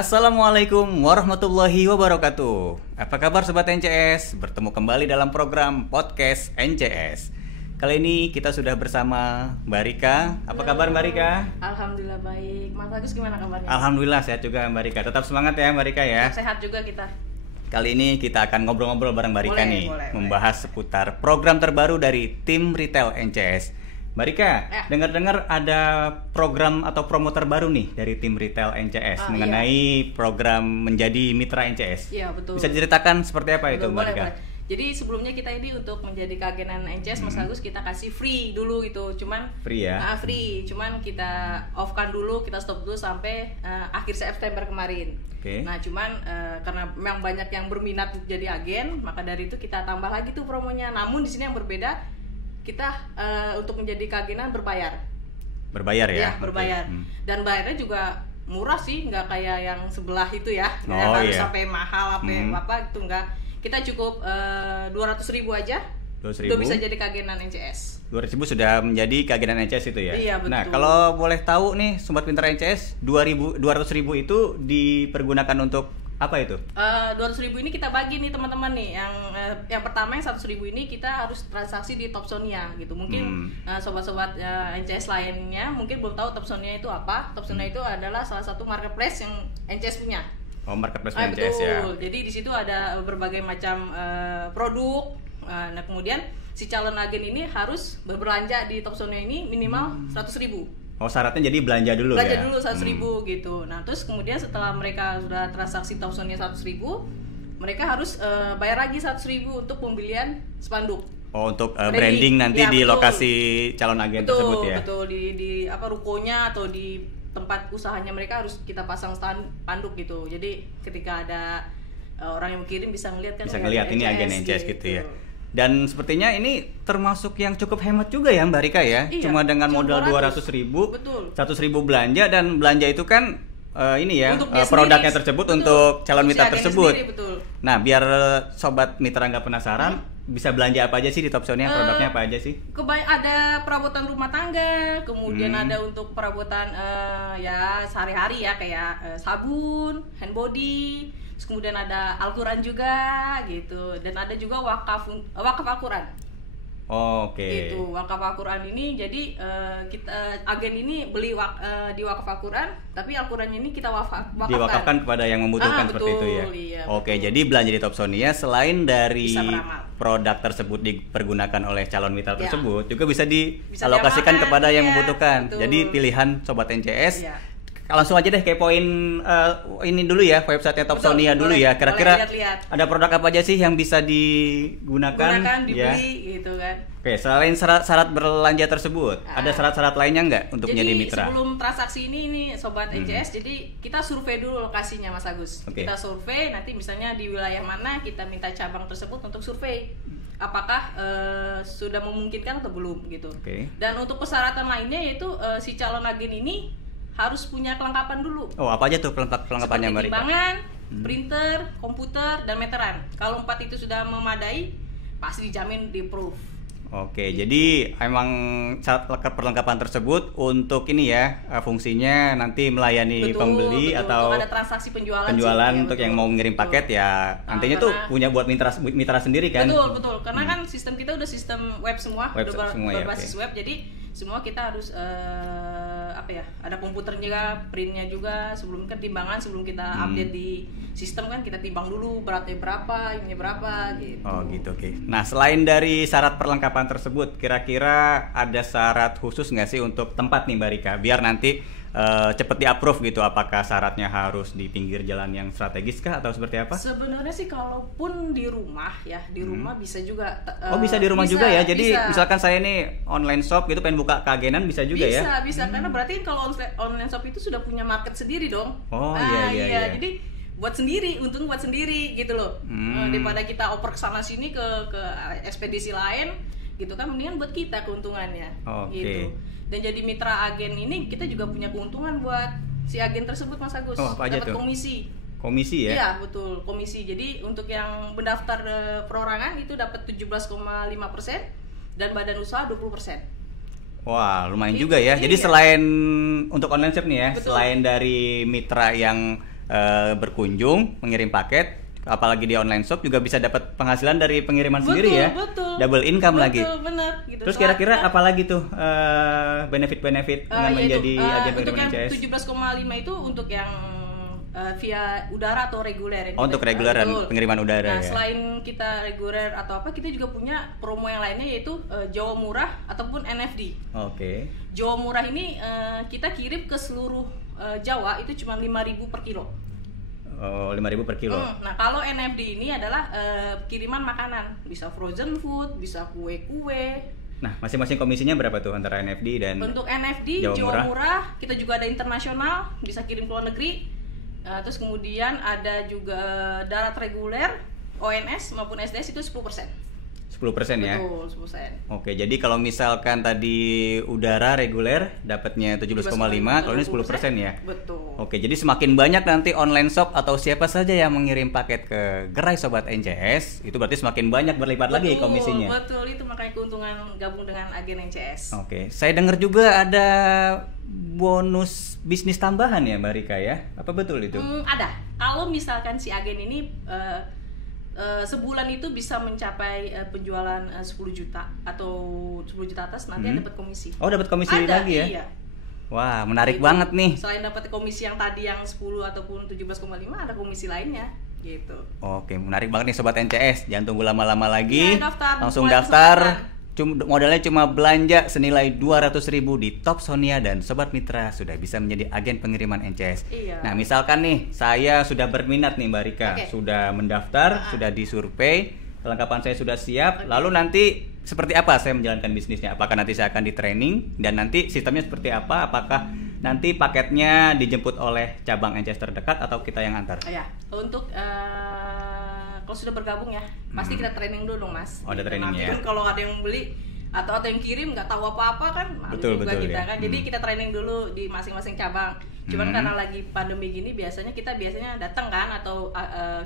Assalamualaikum warahmatullahi wabarakatuh. Apa kabar Sobat NCS? Bertemu kembali dalam program Podcast NCS. Kali ini kita sudah bersama Mbak Rika. Apa kabar Mbak Rika? Alhamdulillah baik. Mas Agus gimana kabarnya? Alhamdulillah sehat juga Mbak Rika. Tetap semangat ya Mbak Rika ya. Tetap sehat juga kita. Kali ini kita akan ngobrol-ngobrol bareng Mbak Rika membahas seputar program terbaru dari tim Retail NCS. Mbak Rika, dengar-dengar ada program atau promo terbaru nih dari tim Retail NCS mengenai program menjadi mitra NCS. Iya, betul. Bisa diceritakan seperti apa itu Mbak Rika? Boleh. Jadi sebelumnya kita ini untuk menjadi keagenan NCS Mas Agus kita kasih free dulu gitu. Cuman free ya? Free. Cuman kita off-kan dulu, kita stop dulu sampai akhir September kemarin. Okay. Nah, cuman karena memang banyak yang berminat jadi agen, maka dari itu kita tambah lagi tuh promonya. Namun di sini yang berbeda, kita untuk menjadi keagenan berbayar. Berbayar ya? Iya, berbayar. Dan bayarnya juga murah sih, nggak kayak yang sebelah itu ya. Harus sampai mahal apa itu enggak. Kita cukup 200.000 aja. 200.000 udah bisa jadi keagenan NCS. 200.000 sudah menjadi keagenan NCS itu ya? Iya, betul. Nah, kalau boleh tahu nih Sobat Pintar NCS, 200.000 itu dipergunakan untuk apa itu? 200.000 ini kita bagi nih teman-teman nih. Yang pertama yang 100.000 ini kita harus transaksi di Topsonia gitu. Mungkin sobat-sobat NCS lainnya mungkin belum tahu Topsonia itu apa. Topsonia itu adalah salah satu marketplace yang NCS punya. Oh, marketplace NCS ya. Jadi di situ ada berbagai macam produk. Nah, kemudian si calon agen ini harus berbelanja di Topsonia ini minimal 100.000. Oh, syaratnya jadi belanja dulu ya? Belanja dulu 100.000 gitu. Nah, terus kemudian setelah mereka sudah transaksi Topsonia 100.000, mereka harus bayar lagi 100.000 untuk pembelian spanduk. Oh, untuk branding nanti ya, di lokasi calon agen tersebut ya? Betul, di rukonya atau di tempat usahanya mereka harus kita pasang spanduk gitu. Jadi ketika ada orang yang kirim bisa ngeliat kan, bisa ngeliat ini agen NCS gitu ya. Dan sepertinya ini termasuk yang cukup hemat juga ya Mbak Rika ya. Iya, cuma dengan modal 200.000, 100.000 belanja, dan belanja itu kan produknya tersebut untuk calon mitra tersebut. Sendiri, nah, biar sobat mitra nggak penasaran, bisa belanja apa aja sih di Topsonia? Produknya apa aja sih? Ada perabotan rumah tangga, kemudian ada untuk perabotan ya sehari-hari ya kayak sabun, hand body. Kemudian ada Al-Quran juga gitu, dan ada juga wakaf Al-Quran. Oke. Itu wakaf Al-Quran ini jadi kita agen ini beli di wakaf Al-Quran, tapi Al-Qurannya ini kita diwakafkan kepada yang membutuhkan seperti itu ya. Iya, oke, jadi belanja di Topsonia selain dari produk tersebut dipergunakan oleh calon mitra tersebut, juga bisa dialokasikan kepada yang membutuhkan. Betul. Jadi pilihan Sobat NCS. Langsung aja deh kepoin ini dulu ya, website Topsonia dulu ya. Kira-kira ada produk apa aja sih yang bisa digunakan? Dibeli gitu kan. Oke, selain syarat berlanja tersebut, ada syarat-syarat lainnya nggak untuk menjadi mitra? Jadi sebelum transaksi ini Sobat NCS, jadi kita survei dulu lokasinya Mas Agus. Kita survei, nanti misalnya di wilayah mana kita minta cabang tersebut untuk survei. Apakah sudah memungkinkan atau belum gitu. Dan untuk persyaratan lainnya yaitu si calon agen ini harus punya kelengkapan dulu. Oh, apa aja tuh kelengkapannya Mbak Rika? Timbangan, printer, komputer, dan meteran. Kalau 4 itu sudah memadai, pasti dijamin di-approve. Oke, jadi emang perlengkapan tersebut untuk ini ya, fungsinya nanti melayani pembeli atau ada transaksi penjualan untuk yang mau ngirim paket ya. Nantinya tuh punya buat mitra sendiri kan? Betul. Karena kan sistem kita udah sistem web semua, berbasis web. Jadi semua kita harus ada komputernya juga, printnya juga, sebelum timbangan sebelum kita update di sistem kan kita timbang dulu beratnya berapa, ini berapa gitu. Oh gitu, oke. Nah, selain dari syarat perlengkapan tersebut, kira-kira ada syarat khusus nggak sih untuk tempat nih Mbak Rika, biar nanti cepet di-approve gitu? Apakah syaratnya harus di pinggir jalan yang strategis kah atau seperti apa? Sebenarnya sih kalaupun di rumah ya, di rumah bisa juga. Bisa di rumah juga ya. Jadi misalkan saya nih online shop gitu pengen buka keagenan bisa juga ya? Bisa karena berarti kalau online shop itu sudah punya market sendiri dong. Oh iya. Jadi buat sendiri, untung buat sendiri gitu loh. Daripada kita oper kesana sini ke ekspedisi lain gitu kan, mendingan buat kita keuntungannya. Gitu. Dan jadi mitra agen ini kita juga punya keuntungan buat si agen tersebut Mas Agus. Dapat komisi. Komisi ya? Iya, betul, komisi. Jadi untuk yang mendaftar perorangan itu dapat 17,5% dan badan usaha 20%. Wah, lumayan juga ya. Jadi selain untuk online shop nih ya, selain dari mitra yang berkunjung, mengirim paket, apalagi di online shop juga bisa dapat penghasilan dari pengiriman sendiri ya. Betul. Double income lagi. Benar. Gitu. Terus kira-kira apa lagi tuh benefit-benefit dengan menjadi agen pengiriman NCS? Untuk yang 17,5 itu untuk yang via udara atau reguler. Untuk reguler dan pengiriman udara. Nah, selain kita reguler atau apa, kita juga punya promo yang lainnya yaitu Jawa Murah ataupun NFD. Oke. Jawa Murah ini kita kirim ke seluruh Jawa itu cuma 5.000 per kilo. Oh, 5.000 per kilo. Nah, kalau NFD ini adalah kiriman makanan, bisa frozen food, bisa kue-kue. Nah, masing-masing komisinya berapa tuh antara NFD dan untuk NFD Jawa Murah, kita juga ada internasional, bisa kirim ke luar negeri. Terus kemudian ada juga darat reguler, ONS maupun SDS itu 10%. 10% ya? Betul, 10%. Oke, jadi kalau misalkan tadi udara reguler dapatnya 17,5, kalau ini 10% ya? Betul. Oke, jadi semakin banyak nanti online shop atau siapa saja yang mengirim paket ke gerai Sobat NCS, itu berarti semakin banyak berlipat lagi komisinya. Betul, itu makanya keuntungan gabung dengan agen NCS. Oke, saya dengar juga ada bonus bisnis tambahan ya Mbak Rika ya? Apa betul itu? Ada. Kalau misalkan si agen ini sebulan itu bisa mencapai penjualan 10 juta atau 10 juta atas, nanti dapat komisi. Oh, dapat komisi lagi ya? Iya. Wah, menarik banget nih. Selain dapat komisi yang tadi yang 10 ataupun 17,5, ada komisi lainnya gitu. Oke, menarik banget nih Sobat NCS. Jangan tunggu lama-lama lagi. Ya, langsung daftar. Modalnya cuma belanja senilai 200.000 di Top Sonia dan Sobat Mitra sudah bisa menjadi agen pengiriman NCS. Iya. Nah, misalkan nih saya sudah berminat nih Mbak Rika, sudah mendaftar, sudah disurvei, kelengkapan saya sudah siap. Lalu nanti seperti apa saya menjalankan bisnisnya? Apakah nanti saya akan di training dan nanti sistemnya seperti apa? Apakah nanti paketnya dijemput oleh cabang NCS terdekat atau kita yang antar? Ya, untuk kalau sudah bergabung ya, pasti kita training dulu dong Mas. Oh, ada training ya. Kan kalau ada yang beli atau ada yang kirim nggak tahu apa-apa kan, betul kita ya. kan. Jadi kita training dulu di masing-masing cabang. Cuman karena lagi pandemi gini biasanya datang kan atau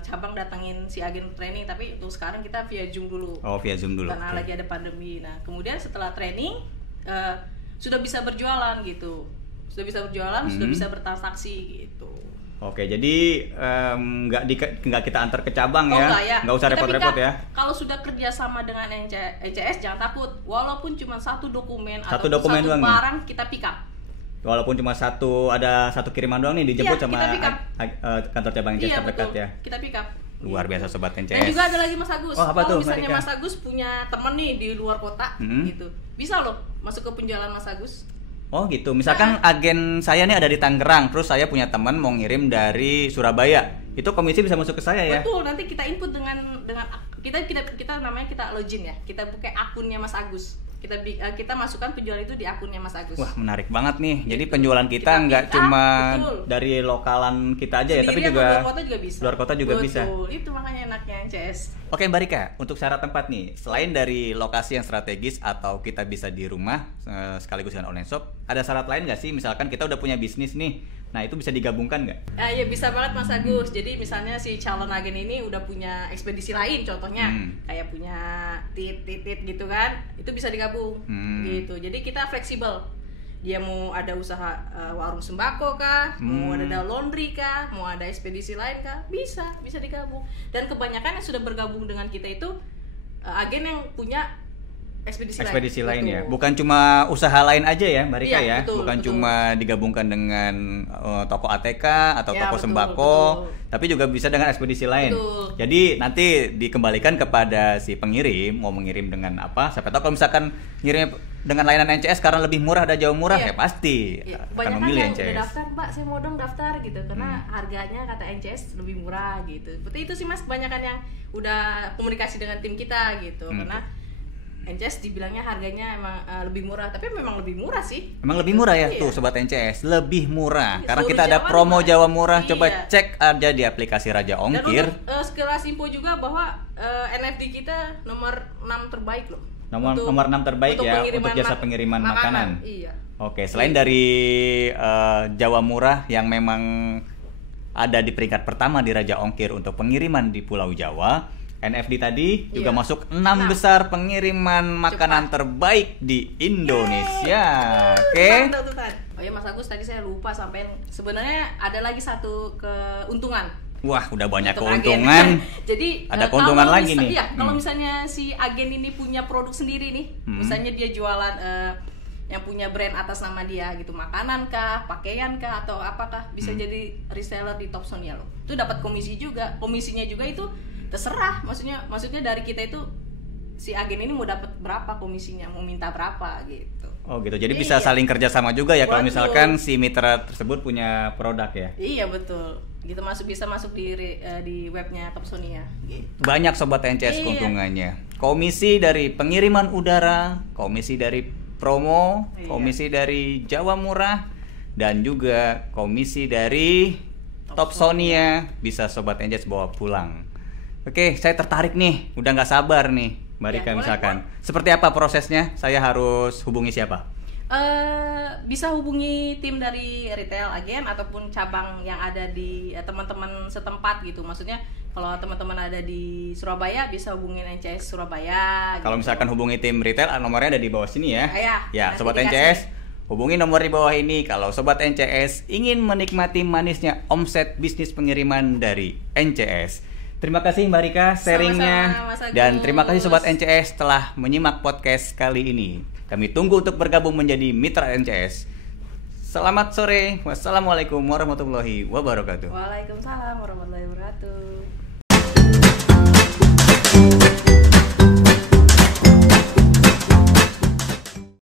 cabang datengin si agen training, tapi untuk sekarang kita via Zoom dulu. Oh, via Zoom dulu. Karena lagi ada pandemi. Nah, kemudian setelah training sudah bisa berjualan gitu. Sudah bisa bertransaksi gitu. Oke, jadi nggak kita antar ke cabang ya? Nggak usah repot-repot ya? Kalau sudah kerja sama dengan NCS jangan takut, walaupun cuma satu dokumen atau satu nih? barang kita pick up. Walaupun cuma ada satu kiriman doang nih dijemput sama kantor cabang NCS terdekat ya? Kita pick up. Luar biasa Sobat NCS. Dan juga ada lagi Mas Agus. Kalau misalnya Mas Agus punya temen nih di luar kota gitu, bisa loh masuk ke penjualan Mas Agus. Oh gitu, misalkan agen saya nih ada di Tangerang, terus saya punya teman mau ngirim dari Surabaya, itu komisi bisa masuk ke saya ya? Betul, nanti kita input dengan kita namanya kita login ya, kita buka akunnya Mas Agus, kita masukkan penjualan itu di akunnya Mas Agus. Wah, menarik banget nih, jadi penjualan kita nggak cuma dari lokalan kita aja ya, tapi juga luar kota juga bisa. Betul, itu makanya enaknya NCS. Oke Mbak Rika, untuk syarat tempat nih, selain dari lokasi yang strategis atau kita bisa di rumah sekaligus dengan online shop, ada syarat lain nggak sih? Misalkan kita udah punya bisnis nih, nah itu bisa digabungkan nggak? Ya bisa banget Mas Agus. Jadi misalnya si calon agen ini udah punya ekspedisi lain, contohnya kayak punya tit gitu kan, itu bisa digabung gitu. Jadi kita fleksibel. Dia mau ada usaha warung sembako kah, mau ada laundry kah, mau ada ekspedisi lain kah, bisa digabung. Dan kebanyakan yang sudah bergabung dengan kita itu agen yang punya ekspedisi lain ya, bukan cuma usaha lain aja ya Mbak Rika ya, bukan cuma digabungkan dengan toko ATK atau toko sembako, tapi juga bisa dengan ekspedisi lain. Jadi nanti dikembalikan kepada si pengirim mau mengirim dengan apa. Siapa tahu kalau misalkan ngirimnya dengan layanan NCS karena lebih murah, ada jauh murah ya pasti akan memilih NCS. Udah daftar Mbak, saya mau dong daftar gitu karena harganya kata NCS lebih murah gitu. Seperti itu sih Mas, kebanyakan yang udah komunikasi dengan tim kita gitu karena NCS dibilangnya harganya emang lebih murah, tapi memang lebih murah sih. Emang lebih murah ya tuh Sobat NCS, lebih murah. Karena kita ada promo Jawa Murah. Coba cek aja di aplikasi Raja Ongkir. Dan untuk sekelas info juga bahwa NFD kita nomor 6 terbaik loh. Nomor 6 terbaik ya untuk jasa pengiriman makanan. Iya. Oke, selain dari Jawa Murah yang memang ada di peringkat pertama di Raja Ongkir untuk pengiriman di Pulau Jawa, NFD tadi juga masuk 6 besar pengiriman makanan terbaik di Indonesia. Oke. Oh ya Mas Agus, tadi saya lupa sampai sebenarnya ada lagi satu keuntungan. Wah, udah banyak keuntungan. Jadi ada keuntungan lagi nih. Iya, kalau misalnya si agen ini punya produk sendiri nih, misalnya dia jualan yang punya brand atas nama dia gitu, makanan kah, pakaian kah, atau apakah, bisa jadi reseller di Topsonia loh. Itu dapat komisi juga. Komisinya juga itu terserah. Maksudnya dari kita itu si agen ini mau dapat berapa komisinya, mau minta berapa gitu. Oh gitu. Jadi bisa saling kerjasama juga ya kalau misalkan si mitra tersebut punya produk ya. Iya betul. Gitu bisa masuk di webnya Topsonia. Gitu. Banyak sobat NCS keuntungannya. Komisi dari pengiriman udara, komisi dari promo, komisi dari Jawa Murah, dan juga komisi dari Topsonia bisa sobat NCS bawa pulang. Oke, saya tertarik nih, udah nggak sabar nih, Mbak Rika misalkan. Seperti apa prosesnya? Saya harus hubungi siapa? Bisa hubungi tim dari retail agen ataupun cabang yang ada di teman-teman setempat gitu. Maksudnya kalau teman-teman ada di Surabaya bisa hubungin NCS Surabaya. Kalau gitu. misalkan hubungi tim retail, nomornya ada di bawah sini ya. Ya, sobat NCS, hubungi nomor di bawah ini kalau sobat NCS ingin menikmati manisnya omset bisnis pengiriman dari NCS. Terima kasih Mbak Rika sharingnya, dan terima kasih sobat NCS telah menyimak podcast kali ini. Kami tunggu untuk bergabung menjadi mitra NCS. Selamat sore. Wassalamualaikum warahmatullahi wabarakatuh. Waalaikumsalam warahmatullahi wabarakatuh.